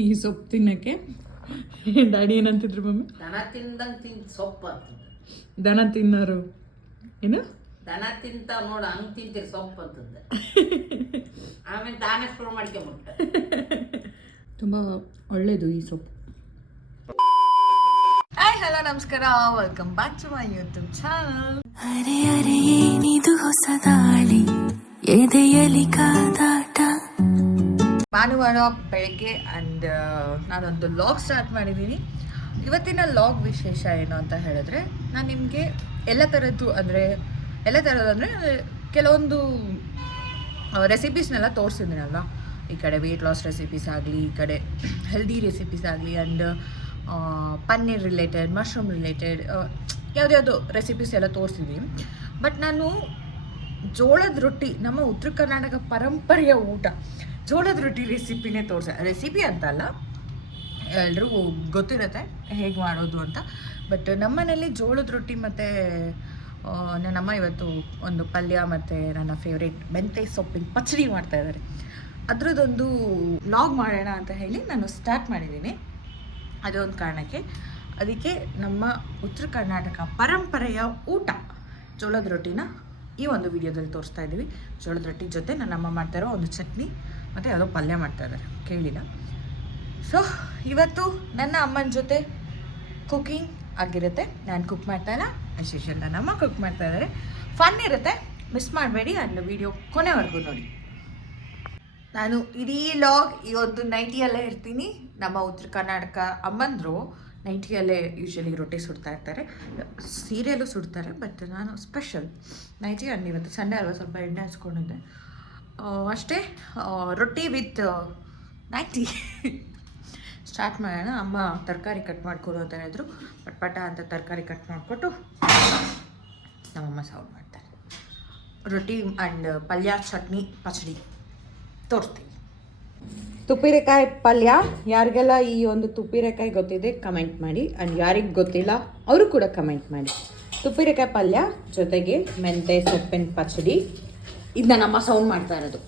ಈ ಸೊಪ್ಪು ತಿನ್ನಕ್ಕೆ? ಡ್ಯಾಡಿ ಏನಂತಿದ್ರು ಮಮ್ಮಿ? ದನ ತಿಂದಂಗೆ ತಿನ್ ಸೊಪ್ಪು ದನ ತಿನ್ನೋರು. ಏನು? ದನ ತಿಂತ ನೋಡು ಹಂಗೆ ತಿಂತೀರಿ ಸೊಪ್ಪು ಅಂತಂದ ಆಮೇಲೆ ತಾನೇ ಶುರು ಮಾಡ್ಕೊಂಬಿಟ್ಟ ತುಂಬ ಒಳ್ಳೇದು ಈ ಸೊಪ್ಪು. ಹಾಯ್ ಹಲೋ ನಮಸ್ಕಾರ. Welcome back to my YouTube channel ಅರೆ ಅರೆ ಏನಿದು ಹೊಸದಾಳಿ ಎದೆಯಲಿ ಕಾದಾಟ. ಭಾನುವಾರ ಬೆಳಗ್ಗೆ ಆ್ಯಂಡ್ ನಾನೊಂದು ಲಾಗ್ ಸ್ಟಾರ್ಟ್ ಮಾಡಿದ್ದೀನಿ. ಇವತ್ತಿನ ಲಾಗ್ ವಿಶೇಷ ಏನು ಅಂತ ಹೇಳಿದ್ರೆ, ನಾನು ನಿಮಗೆ ಎಲ್ಲ ಥರದ್ದು ಅಂದರೆ, ಎಲ್ಲ ಥರದ್ದು ಅಂದರೆ, ಕೆಲವೊಂದು ರೆಸಿಪೀಸ್ನೆಲ್ಲ ತೋರಿಸಿದ್ದೀನಲ್ಲ ಈ ಕಡೆ ವೆಯ್ಟ್ ಲಾಸ್ ರೆಸಿಪೀಸ್ ಆಗಲಿ, ಈ ಕಡೆ ಹೆಲ್ದಿ ರೆಸಿಪೀಸ್ ಆಗಲಿ and paneer related mushroom related ಯಾವುದ್ಯಾವುದೋ recipes ಎಲ್ಲ ತೋರಿಸಿದ್ದೀನಿ. ಬಟ್ ನಾನು ಜೋಳದ ರೊಟ್ಟಿ, ನಮ್ಮ ಉತ್ತರ ಕರ್ನಾಟಕ ಪರಂಪರೆಯ ಊಟ. ಜೋಳದ ರೊಟ್ಟಿ ರೆಸಿಪಿನೇ ತೋರಿಸ. ರೆಸಿಪಿ ಅಂತಲ್ಲ ಎಲ್ರಿಗೂ ಗೊತ್ತಿರುತ್ತೆ ಹೇಗೆ ಮಾಡೋದು ಅಂತ. ಬಟ್ ನಮ್ಮನೇಲಿ ಜೋಳದ ರೊಟ್ಟಿ ಮತ್ತು ನನ್ನಮ್ಮ ಇವತ್ತು ಒಂದು ಪಲ್ಯ ಮತ್ತು ನನ್ನ ಫೇವ್ರೇಟ್ ಮೆಂತೆ ಸೊಪ್ಪಿನ ಪಚಡಿ ಮಾಡ್ತಾ ಇದ್ದಾರೆ ಅದರದ್ದೊಂದು ಲಾಗ್ ಮಾಡೋಣ ಅಂತ ಹೇಳಿ ನಾನು ಸ್ಟಾರ್ಟ್ ಮಾಡಿದ್ದೀನಿ. ಅದೊಂದು ಕಾರಣಕ್ಕೆ. ಅದಕ್ಕೆ ನಮ್ಮ ಉತ್ತರ ಕರ್ನಾಟಕ ಪರಂಪರೆಯ ಊಟ, ಜೋಳದ ರೊಟ್ಟಿನ ಈ ಒಂದು ವಿಡಿಯೋದಲ್ಲಿ ತೋರಿಸ್ತಾ ಇದ್ದೀವಿ. ಜೋಳದ ರೊಟ್ಟಿ ಜೊತೆ ನನ್ನಮ್ಮ ಮಾಡ್ತಾ ಇರೋ ಒಂದು ಚಟ್ನಿ. ಮತ್ತು ಯಾವುದೋ ಪಲ್ಯ ಮಾಡ್ತಾ ಇದ್ದಾರೆ ಕೇಳಿಲ್ಲ. ಸೊ ಇವತ್ತು ನನ್ನ ಅಮ್ಮನ ಜೊತೆ ಕುಕಿಂಗ್ ಆಗಿರುತ್ತೆ. ನಾನು ಕುಕ್ ಮಾಡ್ತಾ ಇಲ್ಲ. ಅಶೇಷಲ್ ನನ್ನ ಅಮ್ಮ ಕುಕ್ ಮಾಡ್ತಾ ಇದ್ದಾರೆ ಫನ್ ಇರುತ್ತೆ. ಮಿಸ್ ಮಾಡಬೇಡಿ. ಅಂಡ್ ವಿಡಿಯೋ ಕೊನೆವರೆಗೂ ನೋಡಿ. ನಾನು ಇಡೀ ಲಾಗ್ ಈ ಒಂದು ನೈಟಿಯಲ್ಲೇ ಇರ್ತೀನಿ. ನಮ್ಮ ಉತ್ತರ ಕರ್ನಾಟಕ ಅಮ್ಮಂದರು ನೈಟಿಯಲ್ಲೇ ಯೂಶ್ವಲಿ ರೊಟ್ಟಿ ಸುಡ್ತಾ ಇರ್ತಾರೆ. ಸೀರೆಯಲ್ಲೂ ಸುಡ್ತಾರೆ ಬಟ್ ನಾನು ಸ್ಪೆಷಲ್ ನೈಟಿ ಇವತ್ತು ಸಂಡೆ ಅಲ್ವಾ ಸ್ವಲ್ಪ ಎಣ್ಣೆ ಹಚ್ಕೊಂಡಿದ್ದೆ. ಅಷ್ಟೇ? ರೊಟ್ಟಿ ವಿತ್ ನೈಟಿ ಸ್ಟಾರ್ಟ್ ಮಾಡೋಣ. ಅಮ್ಮ ತರಕಾರಿ ಕಟ್ ಮಾಡ್ಕೊಡು ಅಂತ ಹೇಳಿದ್ರು. ಪಟ್ ಪಟ ಅಂತ ತರಕಾರಿ ಕಟ್ ಮಾಡಿಕೊಟ್ಟು ನಮ್ಮಮ್ಮ ಸೌಂಡ್ ಮಾಡ್ತಾರೆ. ರೊಟ್ಟಿ ಆ್ಯಂಡ್ ಪಲ್ಯ, ಚಟ್ನಿ, ಪಚಡಿ ತೋರಿಸ್ತೀನಿ ತುಪ್ಪಿರೆಕಾಯಿ ಪಲ್ಯ, ಯಾರಿಗೆಲ್ಲ ಈ ಒಂದು ತುಪ್ಪಿರೆಕಾಯಿ ಗೊತ್ತಿದೆ ಕಮೆಂಟ್ ಮಾಡಿ. ಆ್ಯಂಡ್ ಯಾರಿಗೆ ಗೊತ್ತಿಲ್ಲ, ಅವರು ಕೂಡ ಕಮೆಂಟ್ ಮಾಡಿ. ತುಪ್ಪಿರೆಕಾಯಿ ಪಲ್ಯ ಜೊತೆಗೆ ಮೆಂತೆ, ಸೊಪ್ಪಿನ ಪಚಡಿ ಇದು ನಮ್ಮ ಸೌಂಡ್ ಮಾಡ್ತಾ ಇರೋದು.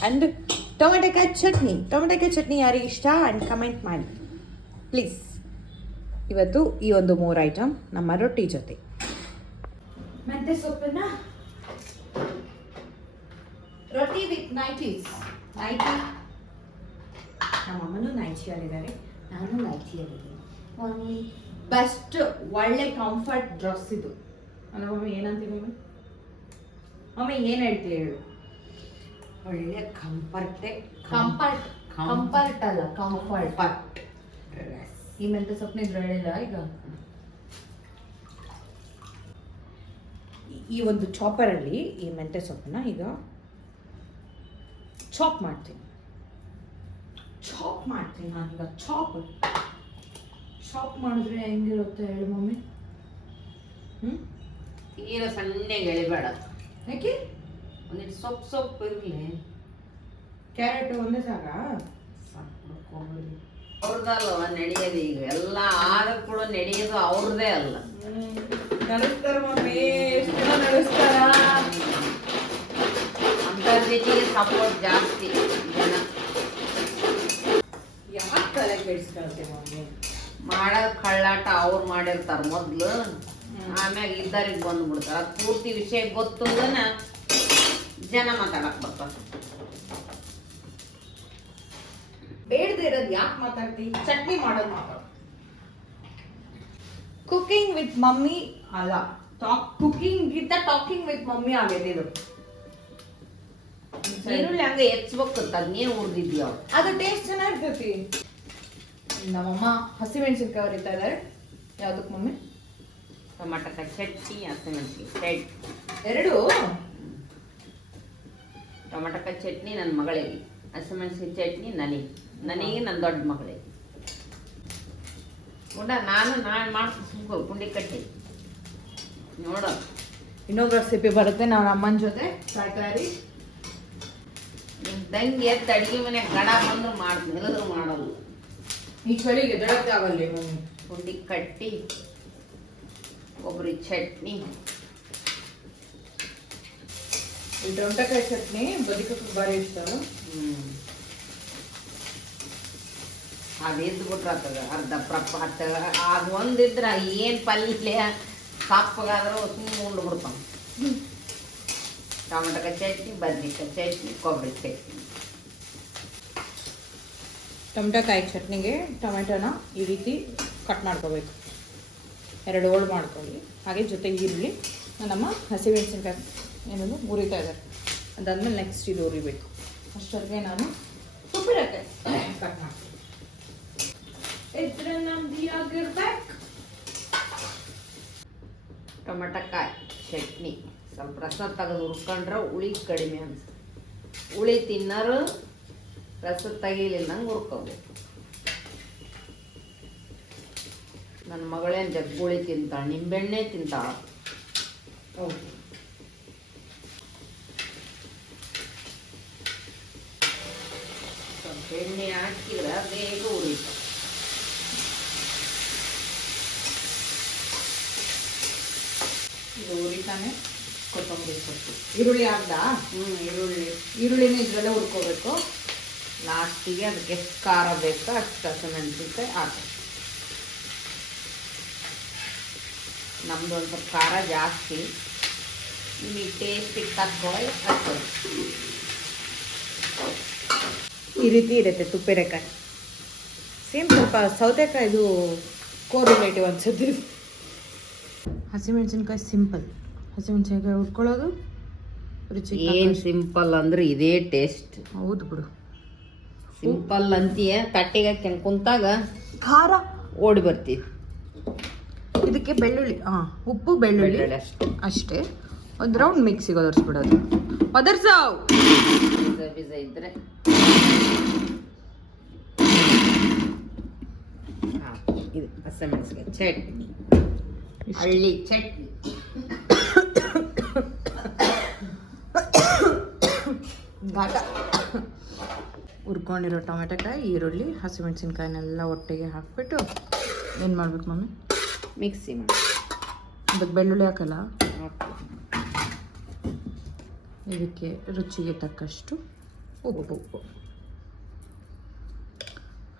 ಆ್ಯಂಡ್ ಟೊಮೆಟೊಕಾಯಿ ಚಟ್ನಿ ಟೊಮೆಟೊಕಾಯಿ ಚಟ್ನಿ ಯಾರಿಗೆ ಇಷ್ಟ ಆ್ಯಂಡ್ ಕಮೆಂಟ್ ಮಾಡಿ. ಪ್ಲೀಸ್ ಇವತ್ತು ಈ ಒಂದು ಮೂರು ಐಟಮ್ ನಮ್ಮ ರೊಟ್ಟಿ ಜೊತೆ. ಮೆಂತೆ ಸೊಪ್ಪನ್ನ ರೊಟ್ಟಿ ವಿತ್ ನೈಟೀಸ್ ನೈಟಿ ನಮ್ಮಮ್ಮನೂ ನೈಟಿಯಲ್ಲಿದ್ದಾರೆ ನಾನು ನೈಟಿಯಲ್ಲಿದ್ದೀನಿ ಮಮ್ಮಿ ಬೆಸ್ಟ್ ಒಳ್ಳೆ ಕಂಫರ್ಟ್ ಡ್ರೆಸ್ ಇದು. ಮಮ್ಮಿ ಏನಂತೀವಿ ಮಮ್ಮಿ ಏನು ಹೇಳ್ತೀವಿ ಹೇಳು. ಒಳ್ಳೆ ಕಂಫರ್ಟೆ ಕಂಫರ್ಟ್ ಕಂಫರ್ಟ್ ಅಲ್ಲ ಕಂಫರ್ಟ್ ಡ್ರೆಸ್ ಈ ಮೆಂತೆ ಸೊಪ್ಪಿನ ಹೇಳಿಲ್ಲ ಈಗ? ಈ- ಒಂದು ಚಾಪರಲ್ಲಿ ಈ ಮೆಂತೆ ಸೊಪ್ಪನ್ನ ಈಗ ಚಾಪ್ ಮಾಡ್ತೀನಿ. ಚಾಪ್ ಮಾಡ್ತೀನಿ ನಾನೀಗ ಚಾಪ್ ಚಾಪ್ ಮಾಡಿದ್ರೆ ಹೆಂಗಿರುತ್ತೆ ಹೇಳಿ ಮಮ್ಮಿ? ಹ್ಞೂ ಈಗ ಸಣ್ಣಗೆ ಎಳಿಬೇಡ. ಯಾಕೆ ಒಂದಿಟ್ಟು ಸೊಪ್ಪು ಸೊಪ್ಪು ಇರಲಿ. ಕ್ಯಾರೆಟ್ ಒಂದೇ ಸಾಕ? ಅವ್ರದ್ದಲ್ವ ನಡೆಯೋದು ಈಗ. ಎಲ್ಲ ಆದ ಕೂಡ ನಡೆಯೋದು ಅವ್ರದ್ದೇ ಅಲ್ಲ. ನಡೆಸ್ತಾರ ಮಮ್ಮಿ. ಎಷ್ಟು ಜನ ನಡೆಸ್ತಾರ? ಅಂತರ್ಜಾತಿಗೆ ಸಪೋರ್ಟ್ ಜಾಸ್ತಿ ಜನ. ಯಾಕೆ ತಲೆ ಕೆಡಿಸ್ಕೊಳ್ತೀವಿ ಮಮ್ಮಿ? ಮಾಡೋದು ಕಳ್ಳಾಟ ಅವ್ರು ಮಾಡಿರ್ತಾರೆ ಮೊದ್ಲು. ಆಮ್ಯಾಗ ಇದ್ದರಿಗೆ ಬಂದ್ಬಿಡ್ತಾರ ಅದು ಪೂರ್ತಿ ವಿಷಯ ಗೊತ್ತಂದನ ಜನ ಮಾತಾಡಕ್ ಬರ್ತ ಬೇಡದೆ ಇರೋದು ಯಾಕೆ ಮಾತಾಡ್ತಿ? ಚಟ್ನಿ ಮಾಡೋದು ಮಾತಾಡ. ಕುಕಿಂಗ್ ವಿತ್ ಮಮ್ಮಿ ಅಲ್ಲ. ಟಾಕ್ ಕುಕಿಂಗ್ ಗಿಂತ ಟಾಕಿಂಗ್ ವಿತ್ ಮಮ್ಮಿ ಆಗಿದೆ ಇದು. ಈರುಳ್ಳಿ ಹಂಗೆ ಹೆಚ್ಚಬೇಕು ನೀ ಉರ್ದಿದ್ಯ? ಅದು ಟೇಸ್ಟ್ ಚೆನ್ನಾಗಿರ್ತೈತಿ ನಮ್ಮಮ್ಮ ಹಸಿಮೆಣಸಿನ್ಕಾಯಿ ಹೊರಿತಾ ಇದ್ದಾರೆ ಯಾವ್ದಕ್ಕೆ ಮಮ್ಮಿ? ಟೊಮಾಟಕ ಚಟ್ನಿ ಸೈಡ್ ಎರಡು? ಟೊಮಾಟಕ ಚಟ್ನಿ ನನ್ನ ಮಗಳಿಗೆ ಹಸಿಮೆಣಸಿನ ಚಟ್ನಿ ನನಗೆ. ನನಗೆ ನನ್ನ ದೊಡ್ಡ ಮಗಳಿಗೆ ಉಂಡ ನಾನು ನಾನು ಮಾಡ್ತೀನಿ ಸುಮ್ಕೊ ಪುಂಡಿ ಕಟ್ಟಿ. ನೋಡು. ಇನ್ನೊಂದು ರೆಸಿಪಿ ಬರುತ್ತೆ ನಾವು ಅಮ್ಮನ ಜೊತೆ ತರಕಾರಿ. ದಂಗೆ ತಂಗಿ ಮನೆ ಅಡಿಗೆ ಮನೆಗೆ ಗಡ ಬಂದು ಮಾಡ್ತೀನಿ ಎಲ್ಲರೂ ಮಾಡಲ್ಲ. ಈ ಚಳಿಗೆ ಬೆಳಕಾಗಲ್ಲ ಮಮ್ಮಿ. ಪುಂಡಿ ಕಟ್ಟಿ. ಕೊಬ್ಬರಿ ಚಟ್ನಿ. ಈ ಟೊಮೆಟೊಕಾಯಿ ಚಟ್ನಿ ಬದುಕಕ್ಕೆ ಭಾರಿ ಇಷ್ಟ. ಹ್ಮ್. ಅದು ಇದ್ದು ಬಿಟ್ರೆ ಆತದ ಅರ್ಧ ಪ್ರಪ್ಪ ಆತ ಅದು ಒಂದಿದ್ರೆ ಏನು ಪಲ್ಯ ಕಪ್ಪಗಾದ್ರೂ ಸುಮ್ಮನೆ ಉಂಡು ಬಿಡ್ತಾವ. ಟೊಮೆಟೊ ಚಟ್ನಿ ಬದ್ನಿಕಾಯಿ ಚಟ್ನಿ ಕೊಬ್ಬರಿ ಚಟ್ನಿ. ಟೊಮೆಟೊಕಾಯಿ ಚಟ್ನಿಗೆ ಟೊಮೆಟೊನ ಈ ರೀತಿ ಕಟ್ ಮಾಡ್ಕೋಬೇಕು. ಎರಡು ಹೋಳು ಮಾಡ್ಕೊಳ್ಳಿ. ಹಾಗೆ ಜೊತೆಗೆ ಈರುಳ್ಳಿ ನಮ್ಮ ಹಸಿಮೆಣಸಿನ್ಕಾಯಿ ಏನಾದರೂ ಉರಿತಾ ಇದ್ದಾರೆ. ಅದಾದಮೇಲೆ ನೆಕ್ಸ್ಟ್ ಇದು ಉರಿಬೇಕು ಅಷ್ಟೊತ್ತಿಗೆ ನಾನು ಉಪ್ಪಿನಕಾಯಿ ಕಟ್ ಮಾಡ್ತೀನಿ. ಇದ್ರೆ ನಮ್ದು ಆಗಿರ್ಬೇಕು. ಟೊಮೆಟೊಕಾಯಿ ಚಟ್ನಿ. ಸ್ವಲ್ಪ ರಸ ತೆಗೆದು ಹುರ್ಕೊಂಡ್ರೆ ಹುಳಿ ಕಡಿಮೆ ಅನ್ಸುತ್ತೆ. ಹುಳಿ ತಿನ್ನೋರು ರಸ ತೆಗಿಲಿಲ್ಲಂಗೆ ಹುರ್ಕೋಬೇಕು. ನನ್ನ ಮಗಳೇನು ಜಗ್ಗುಳಿ ತಿಂತಾಳೆ ನಿಂಬೆಣ್ಣೆ ತಿಂತಾಳ. ಸ್ವಲ್ಪ ಎಣ್ಣೆ ಹಾಕಿದ್ರೆ ಬೇಗ ಉಳಿತ ಇದು ಉರಿತಾನೆ ಕೊತ್ತಂಬರಿ ಸೊಪ್ಪು. ಈರುಳ್ಳಿ ಹಾಕ್ದಾ? ಹ್ಞೂ ಈರುಳ್ಳಿ. ಈರುಳ್ಳಿನ ಇದರಲ್ಲೇ ಹುರ್ಕೋಬೇಕು. ಲಾಸ್ಟಿಗೆ ಅದಕ್ಕೆ ಎಷ್ಟು ಖಾರ ಬೇಕೋ ಅಷ್ಟು ಹಸಿಮೆಣಸಿನ್ಕಾಯಿ ಹಾಕಿ ನಮ್ದು ಒಂದು ಸ್ವಲ್ಪ ಖಾರ ಜಾಸ್ತಿ. ನಿಮಗೆ ಟೇಸ್ಟಿಗೆ ತಕ್ಕೊಳ್ಳಿ ಹಾಕ್ಕೊಳ್ಳಿ ಈ ರೀತಿ ಇರುತ್ತೆ ತುಪ್ಪೆರೆಕಾಯಿ ಸೇಮ್ ಸ್ವಲ್ಪ ಸೌತೆಕಾಯಿದು ಕೋ ರಿಲೇಟಿವ್ ಅನ್ಸುತ್ತೆ. ಹಸಿಮೆಣಸಿನ್ಕಾಯಿ ಸಿಂಪಲ್ ಹಸಿಮೆಣಸಿನ್ಕಾಯಿ ಉಟ್ಕೊಳ್ಳೋದು ರುಚಿ ಏನು ಸಿಂಪಲ್ ಅಂದ್ರೆ ಇದೇ ಟೇಸ್ಟ್ ಹೌದು ಬಿಡು. ಸಿಂಪಲ್ ಅಂತೀಯ ತಟ್ಟೆಗೆ ಕುಂತಾಗ ಖಾರ. ಓಡಿ ಬರ್ತೀವಿ ಇದಕ್ಕೆ ಬೆಳ್ಳುಳ್ಳಿ ಹಾಂ ಉಪ್ಪು ಬೆಳ್ಳುಳ್ಳಿ ಬೆಳ್ಳುಳ್ಳಿ ಅಷ್ಟೇ. ಅಷ್ಟೇ. ಒಂದು ರೌಂಡ್ ಮಿಕ್ಸಿಗೆ ಒದರ್ಸ್ಬಿಡೋದು. ಒದರ್ಸಾವ್ ಬೀಜ ಬೀಜ ಇದ್ರೆ. ಹಾ, ಇದು ಚಟ್ನಿ. ಹಳ್ಳಿ ಚಟ್ನಿ. ಘಾಟ. ಹುರ್ಕೊಂಡಿರೋ ಟೊಮೆಟೊಕಾಯಿ ಈರುಳ್ಳಿ ಹಸಿಮೆಣಸಿನ್ಕಾಯಿನೆಲ್ಲ ಒಟ್ಟಿಗೆ ಹಾಕ್ಬಿಟ್ಟು ಏನು ಮಾಡ್ಬೇಕು ಮಮ್ಮಿ? ಮಿಕ್ಸಿ ಮಾಡಿ. ಅದಕ್ಕೆ ಬೆಳ್ಳುಳ್ಳಿ ಹಾಕಲ್ಲ? ಹಾಕು. ಇದಕ್ಕೆ ರುಚಿಗೆ ತಕ್ಕಷ್ಟು ಉಪ್ಪು. ಉಪ್ಪು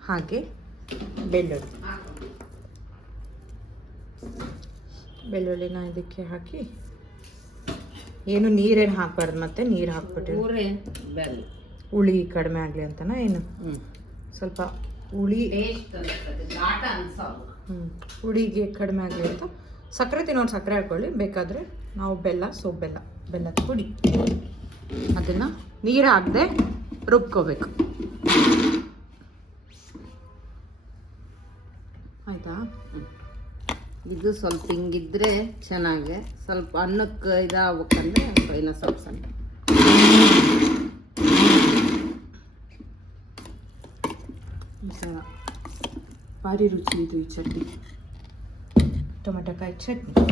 ಹಾಗೆ ಬೆಳ್ಳುಳ್ಳಿ. ಬೆಳ್ಳುಳ್ಳಿನ ಇದಕ್ಕೆ ಹಾಕಿ. ಏನು ನೀರೇನು ಹಾಕಬಾರ್ದು ಮತ್ತೆ? ನೀರು ಹಾಕ್ಬಿಟ್ಟು. ಹುಳಿ ಕಡಿಮೆ ಆಗಲಿ ಅಂತನಾ ಏನು? ಹ್ಞೂ ಸ್ವಲ್ಪ ಹುಳಿ ಹ್ಞೂ ಹುಳಿಗೆ ಕಡಿಮೆ ಆಗಲಿ ಅಂತ. ಸಕ್ಕರೆ ತಿನ್ನೋರು ಸಕ್ಕರೆ ಹಾಕೊಳ್ಳಿ. ಬೇಕಾದರೆ ನಾವು ಬೆಲ್ಲ, ಸೋಪ್ ಬೆಲ್ಲ, ಬೆಲ್ಲದ ಪುಡಿ. ಅದನ್ನು ನೀರು ಹಾಕದೆ ರುಬ್ಕೋಬೇಕು. ಆಯಿತಾ? ಇದು ಸ್ವಲ್ಪ ಹಿಂಗಿದ್ರೆ ಚೆನ್ನಾಗಿ. ಸ್ವಲ್ಪ ಅನ್ನಕ್ಕೆ ಇದಾಗಬೇಕಂದ್ರೆ ಇನ್ನೂ ಸ್ವಲ್ಪ ಸಣ್ಣ. ಭಾರಿ ರುಚಿ ಇದು ಈ ಚಟ್ನಿ. ಟೊಮೆಟೊಕಾಯಿ ಚಟ್ನಿ.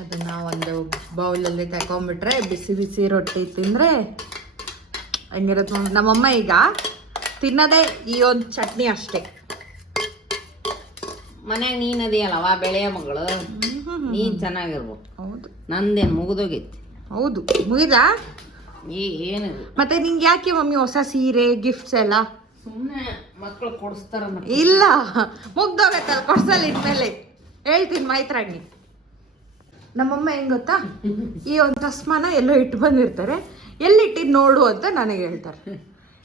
ಅದನ್ನು ಒಂದು ಬೌಲಲ್ಲಿ ತಗೊಂಬಿಟ್ರೆ ಬಿಸಿ ಬಿಸಿ ರೊಟ್ಟಿ ತಿಂದರೆ ಹೆಂಗಿರುತ್ತೆ. ನಮ್ಮಮ್ಮ ಈಗ ತಿನ್ನೋದೇ ಈ ಒಂದು ಚಟ್ನಿ ಅಷ್ಟೇ. ಮನ್ಯಾಗ ನೀನು ಅದಿಯಲ್ಲವ ಬೆಳೆಯ ಮಗಳು? ನೀನು ಚೆನ್ನಾಗಿರ್ಬೇಕು. ಹೌದು. ನಂದೇನು ಮುಗಿದೋಗೈತಿ. ಹೌದು. ಮುಗಿದಾ? ಏನು ಮತ್ತೆ ನಿಂಗೆ ಯಾಕೆ ಮಮ್ಮಿ ಹೊಸ ಸೀರೆ ಗಿಫ್ಟ್ಸ್ ಎಲ್ಲ? ಸುಮ್ಮನೆ ಮಕ್ಕಳು ಕೊಡಿಸ್ತಾರ ಇಲ್ಲ. ಮುಗ್ದೋಗತ್ತಲ್ಲ ಕೊಡ್ಸಲ್ಲ ಇದ್ಮೇಲೆ. ಹೇಳ್ತೀನಿ ಮೈತ್ರಾಣಿ ನಮ್ಮಮ್ಮ ಹೆಂಗ್ ಗೊತ್ತಾ? ಈ ಒಂದು ತಸ್ಮಾನ ಎಲ್ಲೋ ಇಟ್ಟು ಬಂದಿರ್ತಾರೆ. ಎಲ್ಲಿಟ್ಟಿದ್ ನೋಡು ಅಂತ ನನಗೆ ಹೇಳ್ತಾರೆ.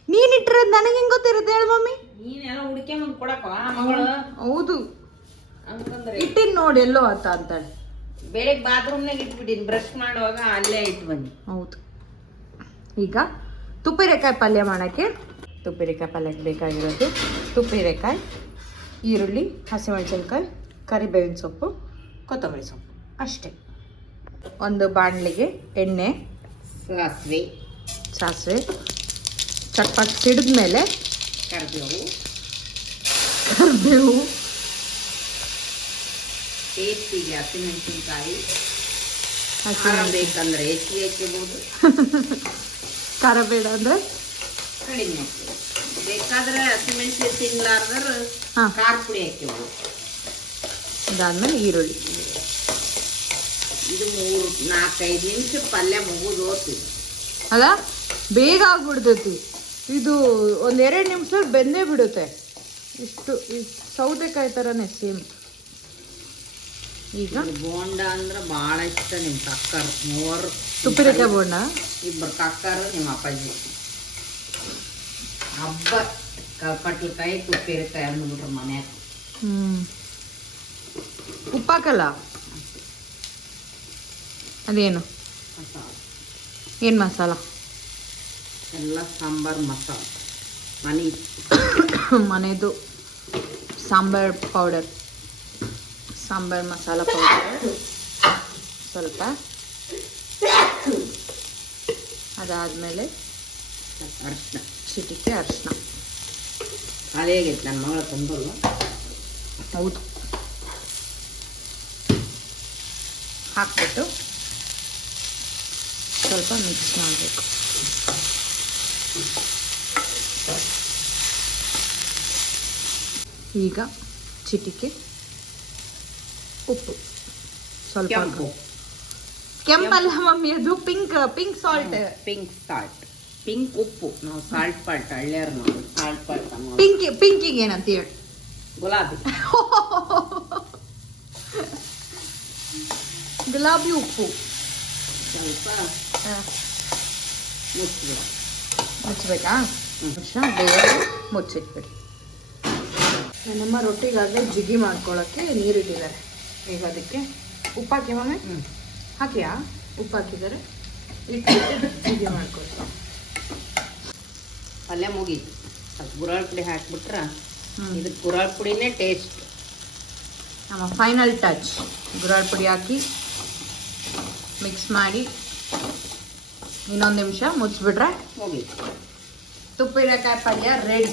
ನೀನ್ ಇಟ್ಟಿರೋದು ನನಗೆ ಹೆಂಗ್ ಗೊತ್ತಿರುತ್ತೆ ಹೇಳು ಮಮ್ಮಿ? ನೀನೆಲ್ಲ ಹೌದು. ಇಟ್ಟಿದ್ ನೋಡಿ ಎಲ್ಲೋ ಅಂತ ಅಂತಾಳೆ. ಬೆಳಿಗ್ಗೆ ಬಾತ್ರೂಮ್ನಾಗ ಇಟ್ಬಿಟ್ಟಿನಿ ಬ್ರಷ್ ಮಾಡುವಾಗ ಅಲ್ಲೇ ಇಟ್ಟು ಬನ್ನಿ ಹೌದು. ಈಗ ತುಪ್ಪಿರೆಕಾಯಿ ಪಲ್ಯ ಮಾಡೋಕ್ಕೆ ತುಪ್ಪಿರೆಕಾಯಿ ಪಲ್ಯಕ್ಕೆ ಬೇಕಾಗಿರೋದು ತುಪ್ಪಿರೆಕಾಯಿ ಈರುಳ್ಳಿ ಹಸಿಮೆಣಸಿನ್ಕಾಯಿ ಕರಿಬೇವಿನ ಸೊಪ್ಪು ಕೊತ್ತಂಬರಿ ಸೊಪ್ಪು. ಅಷ್ಟೇ. ಒಂದು ಬಾಣಲಿಗೆ ಎಣ್ಣೆ ಸಾಸಿವೆ ಸಾಸಿವೆ ಚಟ್ಪಟ್ ಸಿಡಿದ ಮೇಲೆ ಕರಿಬೇವು ಕರಿಬೇವು ಟೇಸ್ಟಿಗೆ ಹಸಿಮೆಣಸಿನ್ಕಾಯಿ. ಖಾರ ಬೇಕಂದರೆ ಹೆಚ್ಚಿಗೆ ಹಾಕಿಬೋದು ಖಾರ ಬೇಡ ಅಂದರೆ ಕಡಿಮೆ. ಬೇಕಾದ್ರೆ ಹಸಿಮೆಣಸಿನ ತಿನ್ಲಾರ್ದ್ರ ಹಾಂ. ಖಾರ ಪುಡಿ ಹಾಕಿವು ಇದಾದ್ಮೇಲೆ ಈರುಳ್ಳಿ. ಇದು ಮೂರು ನಾಲ್ಕೈದು ನಿಮಿಷ ಪಲ್ಯ ಮುಗಿದು ಹೋಗ್ತೀವಿ ಅಲ್ಲ ಬೇಗ ಆಗ್ಬಿಡ್ತೈತಿ. ಇದು ಒಂದು ಎರಡು ನಿಮಿಷದಲ್ಲಿ ಬೆಂದೇ ಬಿಡುತ್ತೆ. ಇಷ್ಟು ಸೌತೆಕಾಯಿ ಥರನೇ ಸೇಮ್ ಈಗ? ಬೋಂಡ ಅಂದ್ರೆ ಭಾಳ ಇಷ್ಟ ನಿಮ್ಮ ಕಕ್ಕರ್ ಮೂವರು. ತುಪ್ಪಿನಕಾಯಿ ಬೋಂಡ? ಇಬ್ಬರು ಕಕ್ಕರು ನಿಮ್ಮ ಅಪ್ಪಾಜಿ. ಹಬ್ಬ ಕಟ್ಲಕಾಯಿ ತುಪ್ಪಿರಕಾಯಿ ಅಂದ್ಬಿಟ್ರು ಮನ್ಯಾಗ. ಹ್ಮ್. ಉಪ್ಪಾಕಲ್ಲ ಅದೇನು? ಏನು ಮಸಾಲ? ಎಲ್ಲ ಸಾಂಬಾರು ಮಸಾಲ. ಮನೆ. ಮನೆದು ಸಾಂಬಾರ್ ಪೌಡರ್. ಸಾಂಬಾರ್ ಮಸಾಲ ಪೌಡರ್. ಸ್ವಲ್ಪ ಅದಾದಮೇಲೆ ಅರ್ಶಿನ ಚಿಟಿಕೆ ಅರಿಶಿನ ಖಾಲಿ ಆಗೈತೆ ನನ್ನ ಮಗಳ ತಂದಲ್ಲ ಹೌದು. ಹಾಕ್ಬಿಟ್ಟು ಸ್ವಲ್ಪ ಮಿಕ್ಸ್ ಮಾಡಬೇಕು. ಈಗ ಚಿಟಿಕೆ ಉಪ್ಪು. ಸ್ವಲ್ಪ ಕೆಂಪು. ಕೆಂಪಲ್ಲ ಮಮ್ಮಿ ಅದು pink pink salt pink salt pink ಉಪ್ಪು. ನಾವು ಸಾಲ್ಟ್ ಪಾಲ್ಟ್ ಹಳ್ಳಿಯರ್ ನಾವು ಸಾಲ್ಟ್ ಪಾಲ್ಟ್ ಪಿಂಕಿ ಪಿಂಕ್ ಪಿಂಕಿಗೆ ಏನಂತ ಹೇಳಿ ಗುಲಾಬಿ. ಗುಲಾಬಿ ಉಪ್ಪು. ಸ್ವಲ್ಪ ಮುಚ್ಚಬೇಕಾ. ನಿಮಿಷ ಬೇಗ ಮುಚ್ಚಿಟ್ಬಿಡಿ. ನಮ್ಮ ರೊಟ್ಟಿಗಾಗಲೇ ಜಿಗಿ ಮಾಡ್ಕೊಳ್ಳೋಕ್ಕೆ ನೀರಿಟ್ಟಿದ್ದಾರೆ. ಈಗ ಅದಕ್ಕೆ ಉಪ್ಪು ಹಾಕಿ ಮಮ್ಮಿ ಹಾಕಿಯಾ? ಉಪ್ಪು ಹಾಕಿದ್ದಾರೆ ಇಟ್ಟು ಜಿಗಿ ಮಾಡ್ಕೊಳ್ತಾ ಪಲ್ಯ ಮುಗೀತು. ಸ್ವಲ್ಪ ಗುರಾಳ್ ಪುಡಿ ಹಾಕ್ಬಿಟ್ರೆ. ಇದಕ್ಕೆ ಗುರಾಳ್ ಪುಡಿನೇ ಟೇಸ್ಟ್ ನಮ್ಮ ಫೈನಲ್ ಟಚ್ ಗುರಾಳ್ ಪುಡಿ ಹಾಕಿ ಮಿಕ್ಸ್ ಮಾಡಿ ಇನ್ನೊಂದು ನಿಮಿಷ ಮುಚ್ಚಿಬಿಟ್ರೆ ಮುಗೀತು. ತುಪ್ಪಿನಕಾಯಿ ಪಲ್ಯ ರೆಡಿ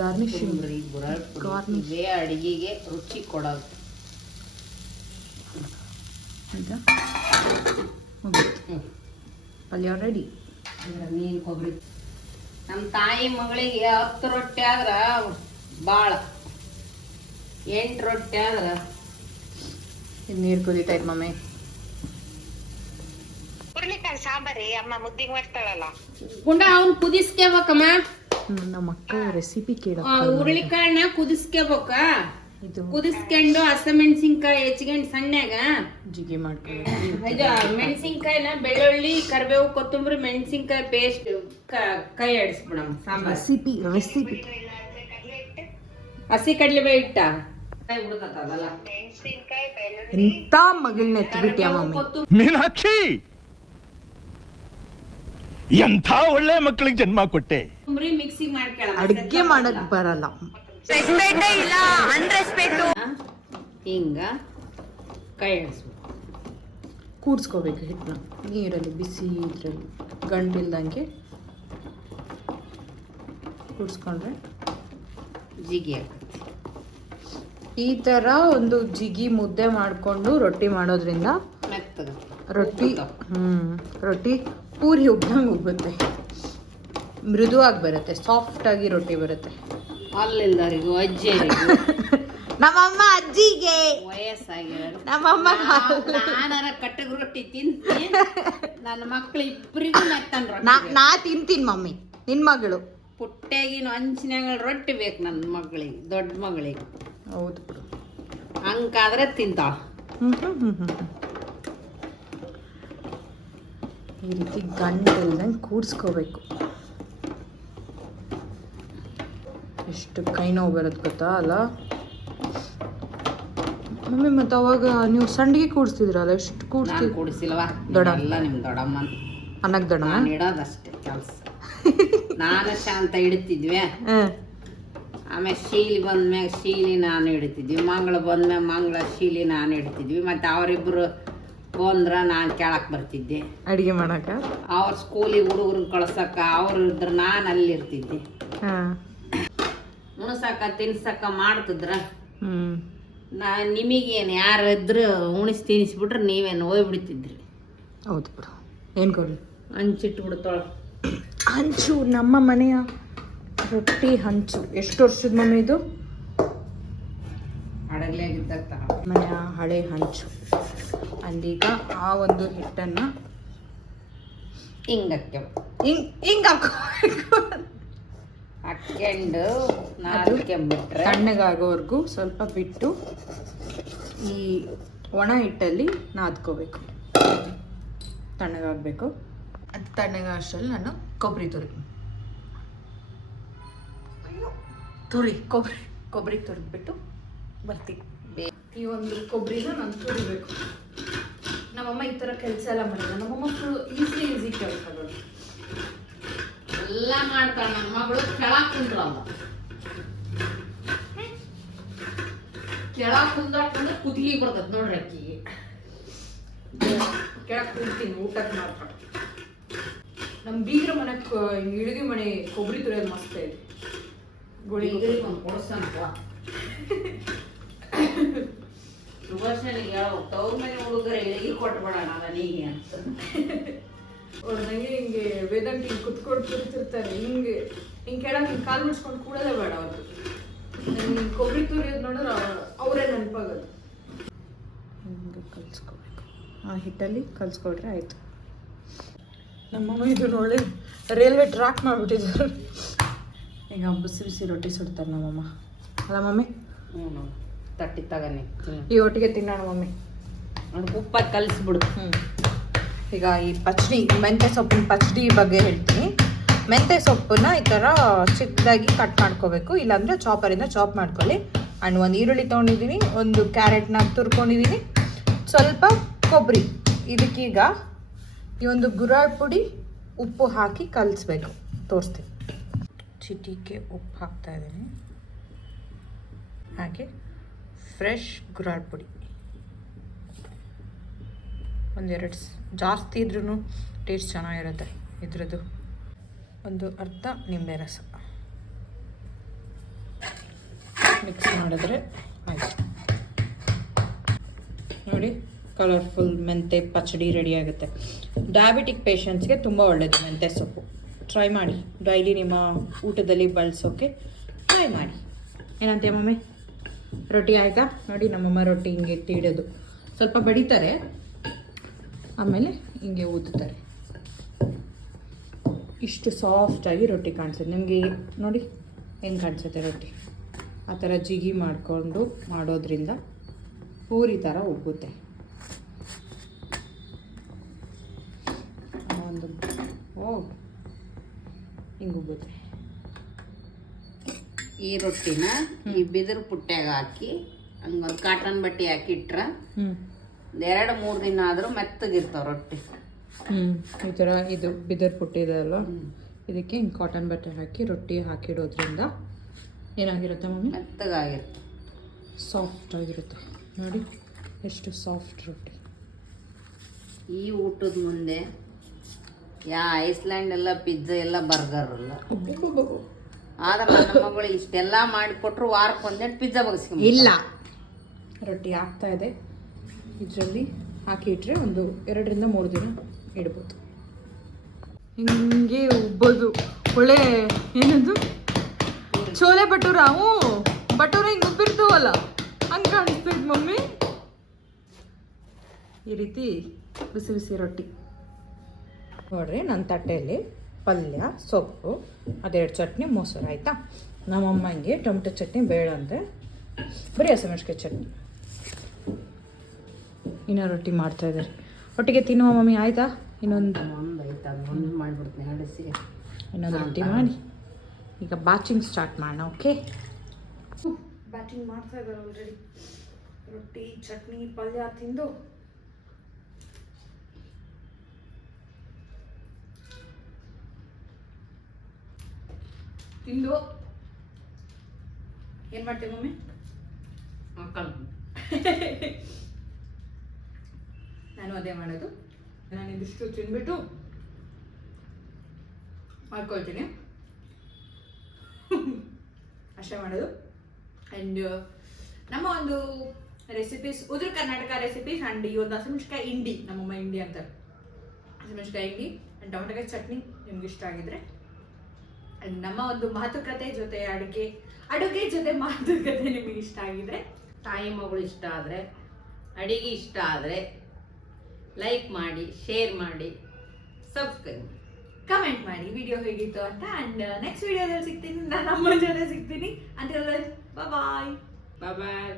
ಗಾರ್ನಿಶಿಂಗ್ ತುಂಬ್ರಿ ಗುರಾಳ್ ಪುಡಿ Garnish. ಅಡುಗೆಗೆ ರುಚಿ ಕೊಡೋದು. ಹ್ಞೂ ಪಲ್ಯ ರೆಡಿ ಮೀನು ಕೊಬ್ಬರಿ ನಮ್ಮ ತಾಯಿ ಮಗಳಿಗೆ ಹತ್ತು ರೊಟ್ಟಿ ಆದ್ರ ಭಾಳ ಎಂಟು ರೊಟ್ಟಿ ಆದ್ರ ಇದು ನೀರು ಕುದೀತೈತೆ ಮಮ್ಮಿ. ಹುರುಳಿಕಾಯಿ ಸಾಂಬಾರಿ ಅಮ್ಮ ಮುದ್ದಿಗೆ ಮಾಡ್ತಾಳಲ್ಲ. ಗುಂಡ ಅವ್ನು ಕುದಿಸ್ಕೋಬೇಕಮ್ಮ. ನಮ್ಮ ಅಕ್ಕ ರೆಸಿಪಿ ಕೇಳ ಹುರುಳಿಕಾಳನ್ನ ಕುದಿಸ್ಕೋಬೇಕ. ಇದು. ಕುದಿಸ್ಕೊಂಡು ಹಸಿಮೆಣಸಿನ್ಕಾಯಿ ಹೆಚ್ಕೊಂಡು ಸಣ್ಣಗ. ಜಿಗಿ ಮಾಡ್ಕೊಳ್ಳಿ. ಇದು ಮೆಣಸಿನ್ಕಾಯಿನ ಬೆಳ್ಳುಳ್ಳಿ ಕರಿಬೇವು ಕೊತ್ತಂಬರಿ ಮೆಣಸಿನ್ಕಾಯಿ ಪೇಸ್ಟ್ ಕೈ ಆಡಿಸ್ಬಿಡಮ್ಮ ಸಾಂಬಾರ್. ರೆಸಿಪಿ ರೆಸಿಪಿ ಹಸಿ ಕಡಲೆಬೇಳೆ ಇಟ್ಟ? ಮೆಣಸಿನ್ಕಾಯಿ ಎಂತ ಮಗಳನ್ನ ಎತ್ಬಿಟ್ಯಾ ಮೀನಾಕ್ಷಿ! ಎಂಥ ಒಳ್ಳೆ ಮಕ್ಕಳಿಗೆ ಜನ್ಮ ಕೊಟ್ಟೆ? ಮಿಕ್ಸಿ ಮಾಡ್ಕೊಳ್ಳ ಅಡುಗೆ ಮಾಡಕ್ ಬರಲ್ಲ. ಹಿಂಗ ಕೈ ಆಡಿಸ್ಬೇಕು ಕೂಡ್ಸ್ಕೋಬೇಕು ಹಿಟ್ಟನ್ನ ನೀರಲ್ಲಿ ಬಿಸಿ ಇದ್ರಲ್ಲಿ ಗಂಟಿಲ್ದಂಗೆ ಕೂಡ್ಸ್ಕೊಂಡ್ರೆ ಜಿಗಿ ಆಗುತ್ತೆ. ಈ ಥರ ಒಂದು ಜಿಗಿ ಮುದ್ದೆ ಮಾಡಿಕೊಂಡು ರೊಟ್ಟಿ ಮಾಡೋದ್ರಿಂದ ಮೆತ್ತಗ ರೊಟ್ಟಿ ಹ್ಞೂ ರೊಟ್ಟಿ ಪೂರಿ ಉಬ್ಬಂಗೆ ಉಬ್ಬುತ್ತೆ. ಮೃದುವಾಗಿ ಬರುತ್ತೆ ಸಾಫ್ಟ್ ಆಗಿ ರೊಟ್ಟಿ ಬರುತ್ತೆ. ಅಲ್ಲಿಲ್ದರಿಗೂ ಅಜ್ಜಿ ನಮ್ಮಮ್ಮ ಅಜ್ಜಿಗೆ. ವಯಸ್ಸಾಗಿರೋರು. ನಮ್ಮಮ್ಮ ನಾನರ ಕಟ್ಟಗ ರೊಟ್ಟಿ ತಿಂತೀನಿ. ನನ್ನ ಮಕ್ಳು ಇಬ್ಬರಿಗೂ ಮೆತ್ತನ್ ನಾ ರೊಟ್ಟಿ ನಾ ತಿಂತೀನಿ ಮಮ್ಮಿ ನಿನ್ ಮಗಳು. ಪುಟ್ಟೆಗಿನ ಅಂಚಿನಾಗ ರೊಟ್ಟಿ ಬೇಕು ನನ್ನ ಮಗಳಿಗೆ ದೊಡ್ಡ ಮಗಳಿಗೆ. ಹೌದು ಹಂಗಾದ್ರೆ ತಿಂತಾಳ. ಈ ರೀತಿ ಗಂಟೆಲ್ದಂಗೆ ಕೂಡ್ಸ್ಕೋಬೇಕು. ಎಷ್ಟು ಕೈ ನೋವು ಬರುತ್ತೆ ಗೊತ್ತಾ? ಅಲ್ಲ? ಮಮ್ಮಿ ಮತ್ತೆ ಅವಾಗ ನೀವು ಸಂಡಿಗೆ ಕೂಡಿಸ್ತಿದ್ರಲ್ಲ ಎಷ್ಟು ನಾನು ಕೂಡಿಸ್ತಿದ್ ಕೂಡಿಸಿಲ್ವಾ? ದೊಡ್ಡ. ಎಲ್ಲ ನಿಮ್ಮ ದೊಡ್ಡಮ್ಮ ಅನ್ನಕ್ಕೆ ದೊಡ್ಡ ನಾನು ಇಡೋದಷ್ಟೇ ಕೆಲಸ. ನಾನು ಶಾಂತ ಇಡ್ತಿದ್ವಿ. ಆಮೇಲೆ ಶೀಲಿ ಬಂದ್ಮ್ಯಾಗ ಶೀಲಿ ನಾನು ಇಡ್ತಿದ್ವಿ. ಮಂಗಳ ಬಂದ್ಮ್ಯಾಗ ಮಂಗಳ ಶೀಲಿ ನಾನು ಇಡ್ತಿದ್ವಿ. ಮತ್ತು ಅವರಿಬ್ಬರು ಬಂದ್ರೆ ನಾನು ಕೇಳಕ್ಕೆ ಬರ್ತಿದ್ದೆ. ಅಡಿಗೆ ಮಾಡಕ ಅವ್ರ ಸ್ಕೂಲಿಗೆ ಹುಡುಗರು ಕಳ್ಸಕ್ಕ ಅವ್ರು ಇದ್ರೆ ನಾನು ಅಲ್ಲಿ ಇರ್ತಿದ್ದೆ ಹಾಂ. ಉಣಸಕ್ಕ ತಿನ್ಸಕ ಮಾಡ್ತಿದ್ರ? ನಾ ನಿಮಗೇನು ಯಾರು ಇದ್ರು ಉಣಿಸಿ ತಿನ್ನಿಸ್ಬಿಟ್ರೆ ನೀವೇನು ಹೋಗ್ಬಿಡ್ತಿದ್ರಿ. ಹೌದು ಬಿಡು. ಏನು ಕೊಡಲಿ? ಹಂಚಿಟ್ಟು ಬಿಡ್ತಾಳ ಹಂಚು ನಮ್ಮ ಮನೆಯ ರೊಟ್ಟಿ ಹಂಚು. ಎಷ್ಟು ವರ್ಷದ ಮಮ್ಮಿ ಇದು? ಹಡಗ್ಲಾಗಿದ್ದಾಗ ಮನೆಯ ಹಳೆ ಹಂಚು. ಅಂದೀಗ ಆ ಒಂದು ಹಿಟ್ಟನ್ನು ಹಿಂಗೆ ಹಾಕ್ಯವ. ಹಿಂಗ್ ಹಿಂಗ್ ಹಾಕೋಬೇಕು. ಹಾಕ್ಯಂಡು ನಾದ್ಕೊಂಬಿಟ್ರೆ ತಣ್ಣಗಾಗೋವರೆಗೂ ಸ್ವಲ್ಪ ಬಿಟ್ಟು ಈ ಒಣ ಹಿಟ್ಟಲ್ಲಿ ನಾದ್ಕೋಬೇಕು. ತಣ್ಣಗಾಗಬೇಕು. ಅದು ತಣ್ಣಗ ಅಷ್ಟರಲ್ಲಿ ನಾನು ಕೊಬ್ಬರಿ ತುರಿ. ತುರಿ ಕೊಬ್ಬರಿ ಕೊಬ್ಬರಿ ತುರಿದ್ಬಿಟ್ಟು ಬರ್ತೀನಿ. ಈ ಒಂದು ಕೊಬ್ಬರಿನ ನಾನು ತುರಿಬೇಕು. ನಮ್ಮಮ್ಮ ಈ ಥರ ಕೆಲಸ ಎಲ್ಲ ಮಾಡಿಲ್ಲ. ನಮ್ಮಮ್ಮ ಫುಲ್ ಈಸಿ ಈಸಿ ಕೆಲಸಗಳು ಎಲ್ಲ ಮಾಡ್ತಾಳ ನನ್ನ ಮಗಳು ಕೆಳಗ್ ಕುಂದ್ರಲ್ಲ ಕೆಳಗೆ ಕುಂದಾಡ್ಕೊಂಡು ಕುದಿಗೆ ಬರ್ತದ ನೋಡ್ರಿ ಅಕ್ಕಿಗೆ ಕೆಳಗ್ ಕುಂತೀನಿ ಊಟಕ್ಕೆ ಮಾಡ್ಕೊಂಡು ನಮ್ಮ ಬೀಗ್ರ ಮನೆ ಇಳಿಗೆ ಮನೆ ಕೊಬ್ಬರಿ ತುರಿಯೋದು ಮಸ್ತ್ ಇದೆ ಗುಳಿಗೆ ಬೀಗರಿಗೆ ಒಂದು ಕೊಡ್ಸಂತ. ಸುಭಾಷನಿಗೆ ಹೇಳೋ ತವ್ರ ಮನೆ ಹುಡುಗರ ಎಲ್ಲಿಗೆ ಕೊಟ್ಬಿಡೋಣ ನನಗೆ ಅಂತ. ಅವ್ರು ನಂಗೆ ಹಿಂಗೆ ವೇದಾಂತ ಹಿಂಗೆ ಕುತ್ಕೊಂಡು ತುರಿತಿರ್ತಾರೆ ಹಿಂಗೆ ಹಿಂಗೆ ಕೆಳಗೆ ಹಿಂಗೆ ಕಾಲು ಮುಡ್ಸ್ಕೊಂಡು ಕೂಡಲೇ ಬೇಡ ಅವ್ರು ನಂಗೆ ಕೊಬ್ಬರಿ ತುರಿಯೋದು ನೋಡಿದ್ರೆ ಅವರೇ ನೆನಪಾಗೋದು. ಹಿಂಗೆ ಕಲಿಸ್ಕೋಬೇಕು. ಆ ಹಿಟ್ಟಲ್ಲಿ ಕಲಿಸ್ಕೊಟ್ರೆ ಆಯಿತು. ನಮ್ಮಮ್ಮ ಇದು ನೋಡಿ ರೈಲ್ವೆ ಟ್ರ್ಯಾಕ್ ಮಾಡಿಬಿಟ್ಟಿದ್ದಾರೆ ಈಗ ಬಿಸಿ ಬಿಸಿ ರೊಟ್ಟಿ ಸುಡ್ತಾರೆ ನಮ್ಮಮ್ಮ. ಅಲ್ಲ ಮಮ್ಮಿ? ಹ್ಞೂ ತಟ್ಟಿ ತಗನಿ ಈ ಒಟ್ಟಿಗೆ ತಿನ್ನೋಣ ಮಮ್ಮಿ. ಅದಕ್ಕೆ ಉಪ್ಪ ಕಲಿಸ್ಬಿಡು. ಹ್ಞೂ ಈಗ ಈ ಪಚಡಿ, ಮೆಂತ್ಯ ಸೊಪ್ಪಿನ ಪಚಡಿ ಬಗ್ಗೆ ಹೇಳ್ತೀನಿ. ಮೆಂತ್ಯ ಸೊಪ್ಪನ್ನ ಈ ಥರ ಚಿಕ್ಕದಾಗಿ ಕಟ್ ಮಾಡ್ಕೋಬೇಕು. ಇಲ್ಲಾಂದರೆ ಚಾಪರಿಂದ ಚಾಪ್ ಮಾಡ್ಕೊಳ್ಳಿ. ಆ್ಯಂಡ್ ಒಂದು ಈರುಳ್ಳಿ ತೊಗೊಂಡಿದ್ದೀನಿ ಒಂದು ಕ್ಯಾರೆಟ್ನ ತುರ್ಕೊಂಡಿದ್ದೀನಿ ಸ್ವಲ್ಪ ಕೊಬ್ಬರಿ ಇದಕ್ಕೀಗ ಈ ಒಂದು ಗುರಾಳ್ ಪುಡಿ ಉಪ್ಪು ಹಾಕಿ ಕಲಿಸ್ಬೇಕು. ತೋರಿಸ್ತೀನಿ. ಚಿಟಿಕೆ ಉಪ್ಪು ಹಾಕ್ತಾ ಇದ್ದೀನಿ. ಹಾಗೆ ಫ್ರೆಶ್ ಗುರಾಳ್ ಪುಡಿ. ಒಂದೆರಡು ಜಾಸ್ತಿ ಇದ್ರೂ ಟೇಸ್ಟ್ ಚೆನ್ನಾಗಿರುತ್ತೆ. ಇದ್ರದ್ದು ಒಂದು ಅರ್ಧ ನಿಂಬೆ ರಸ. ಮಿಕ್ಸ್ ಮಾಡಿದ್ರೆ ಆಯಿತು. ನೋಡಿ ಕಲರ್ಫುಲ್ ಮೆಂತೆ ಪಚಡಿ ರೆಡಿ ಆಗುತ್ತೆ. ಡಯಾಬಿಟಿಕ್ ಪೇಷಂಟ್ಸ್ಗೆ ತುಂಬ ಒಳ್ಳೆಯದು ಮೆಂತೆ ಸೊಪ್ಪು. ಟ್ರೈ ಮಾಡಿ. ಡೈಲಿ ನಿಮ್ಮ ಊಟದಲ್ಲಿ ಬಳಸೋಕೆ ಟ್ರೈ ಮಾಡಿ. ಏನಂತೆ ಮಮ್ಮಿ ರೊಟ್ಟಿ ಆಯಿತಾ? ನೋಡಿ, ನಮ್ಮಮ್ಮ ರೊಟ್ಟಿ ಹಿಂಗೆ ಎತ್ತಿ ಇಡೋದು. ಸ್ವಲ್ಪ ಬಡಿತಾರೆ. ಆಮೇಲೆ ಹಿಂಗೆ ಊದುತ್ತಾರೆ ಇಷ್ಟು ಸಾಫ್ಟಾಗಿ ರೊಟ್ಟಿ ಕಾಣಿಸುತ್ತೆ. ನಿಮಗೆ ನೋಡಿ ಹೆಂಗೆ ಕಾಣಿಸುತ್ತೆ ರೊಟ್ಟಿ. ಆ ಥರ ಜಿಗಿ ಮಾಡಿಕೊಂಡು ಮಾಡೋದ್ರಿಂದ ಪೂರಿ ಥರ ಉಬ್ಬುತ್ತೆ. ಒಂದು ಓ ಹಿಂಗೆ ಉಬ್ಬುತ್ತೆ. ಈ ರೊಟ್ಟಿನ ಈ ಬಿದಿರು ಪುಟ್ಟ್ಯಾಗ ಹಾಕಿ ಹಂಗೊಂದು ಕಾಟನ್ ಬಟ್ಟೆ ಹಾಕಿಟ್ರ ಹ್ಞೂ ಎರಡು ಮೂರು ದಿನ ಆದರೂ ಮೆತ್ತಗಿರ್ತಾವೆ ರೊಟ್ಟಿ. ಹ್ಞೂ ಈ ಥರ ಇದು ಬಿದರ್ ಪುಟ್ಟಿದೆ ಅಲ್ಲ ಇದಕ್ಕೆ ಹಿಂಗೆ ಕಾಟನ್ ಬಟ್ಟೆ ಹಾಕಿ ರೊಟ್ಟಿ ಹಾಕಿಡೋದ್ರಿಂದ ಏನಾಗಿರುತ್ತೆ ಮಮ್ಮಿ? ಮೆತ್ತಗಾಗಿರುತ್ತೆ. ಸಾಫ್ಟ್ ಆಗಿರುತ್ತೆ. ನೋಡಿ ಎಷ್ಟು ಸಾಫ್ಟ್ ರೊಟ್ಟಿ. ಈ ಊಟದ ಮುಂದೆ ಯಾ ಐಸ್ಲ್ಯಾಂಡ್ ಎಲ್ಲ ಪಿಜ್ಜಾ ಎಲ್ಲ ಬರ್ಗರ್ ಅಲ್ಲ. ಆದ್ರೆ ನನ್ನ ಮಗಳು ಇಷ್ಟೆಲ್ಲ ಮಾಡಿಕೊಟ್ರು ವಾರಕ್ಕೆ ಒಂದೆರಡು ಪಿಜ್ಜಾ ಬಗ್ಸ್ಕೊಂಡು ಇಲ್ಲ. ರೊಟ್ಟಿ ಆಗ್ತಾ ಇದೆ. ಇದರಲ್ಲಿ ಹಾಕಿ ಇಟ್ಟರೆ ಒಂದು ಎರಡರಿಂದ ಮೂರು ದಿನ ಇಡ್ಬೋದು. ಹಿಂಗೆ ಉಬ್ಬೋದು. ಒಳ್ಳೆ ಏನದು? ಚೋಲೆ ಬಟೂರ? ಹ್ಞೂ. ಬಟೂರ ಹಿಂಗೆ ಉಬ್ಬಿರ್ತೀವಲ್ಲ ಹಂಗೆ ಕಾಣಿಸ್ತೈತೆ ಮಮ್ಮಿ. ಈ ರೀತಿ ಬಿಸಿ ಬಿಸಿ ರೊಟ್ಟಿ. ನೋಡ್ರಿ ನನ್ನ ತಟ್ಟೆಯಲ್ಲಿ ಪಲ್ಯ ಸೊಪ್ಪು ಅದೆರಡು ಚಟ್ನಿ ಮೊಸರು ಆಯಿತಾ? ನಮ್ಮಮ್ಮಂಗೆ ಟೊಮೆಟೊ ಚಟ್ನಿ ಬೇಡ ಅಂದರೆ ಬರೀ ಹಸಿಮೆಣ್ಸಿಕಾಯಿ ಚಟ್ನಿ. ಇನ್ನೂ ರೊಟ್ಟಿ ಮಾಡ್ತಾ ಇದ್ದಾರೆ. ಒಟ್ಟಿಗೆ ತಿನ್ನುವ ಮಮ್ಮಿ ಆಯಿತಾ? ಇನ್ನೊಂದು ಮಾಡಿಬಿಡ್ತೀನಿ ಇನ್ನೊಂದು ರೊಟ್ಟಿ ಮಾಡಿ. ಈಗ ಬ್ಯಾಚಿಂಗ್ ಸ್ಟಾರ್ಟ್ ಮಾಡೋಣ ಓಕೆ ಬ್ಯಾಚಿಂಗ್ ಮಾಡ್ತಾ ಇದ್ದಾರೆ ಆಲ್ರೆಡಿ ರೊಟ್ಟಿ ಚಟ್ನಿ ಪಲ್ಯ ತಿಂದು. ತಿಂದು. ಏನು ಮಾಡ್ತೀವಿ ಮಮ್ಮಿ? ಮಕ್ಕಳು ನಾನು ಅದೇ ಮಾಡೋದು. ನಾನು ಇದಿಷ್ಟು ತಿಂದ್ಬಿಟ್ಟು ಮಾಡ್ಕೊಳ್ತೀನಿ. ಅಷ್ಟೇ ಮಾಡೋದು. ಆ್ಯಂಡ್ ನಮ್ಮ ಒಂದು ರೆಸಿಪೀಸ್ ಉದ್ರ ಕರ್ನಾಟಕ ರೆಸಿಪೀಸ್ ಆ್ಯಂಡ್ ಈ ಒಂದು ಹಸಿಮೆಣ್ಸಿಕಾಯಿ ಇಂಡಿ ನಮ್ಮಮ್ಮ ಇಂಡಿ ಅಂತಾರೆ ಹಸಿಮೆಣ್ಸಿಕಾಯಿ ಇಂಡಿ ಆ್ಯಂಡ್ ಟೊಮೆಟೊಕಾಯಿ ಚಟ್ನಿ ನಿಮ್ಗೆ ಇಷ್ಟ ಆಗಿದ್ರೆ. ಆ್ಯಂಡ್ ನಮ್ಮ ಒಂದು ಮಾತುಕತೆ ಜೊತೆ ಅಡುಗೆ ಅಡುಗೆ ಜೊತೆ ಮಾತುಕತೆ ನಿಮಗೆ ಇಷ್ಟ ಆಗಿದ್ರೆ. ತಾಯಿ ಮಗಳು ಇಷ್ಟ ಆದರೆ, ಅಡಿಗೆ ಇಷ್ಟ ಆದರೆ ಲೈಕ್ ಮಾಡಿ ಶೇರ್ ಮಾಡಿ ಸಬ್ಸ್ಕ್ರೈಬ್ ಮಾಡಿ. ಕಮೆಂಟ್ ಮಾಡಿ ವಿಡಿಯೋ ಹೇಗಿತ್ತು ಅಂತ. ಅಂಡ್ ನೆಕ್ಸ್ಟ್ ವಿಡಿಯೋದಲ್ಲಿ ಸಿಗ್ತೀನಿ. ನಾನು ಅಮ್ಮನ ಜೊತೆ ಸಿಗ್ತೀನಿ. ಅಂತ ಬಾಯ್ ಬಾಯ್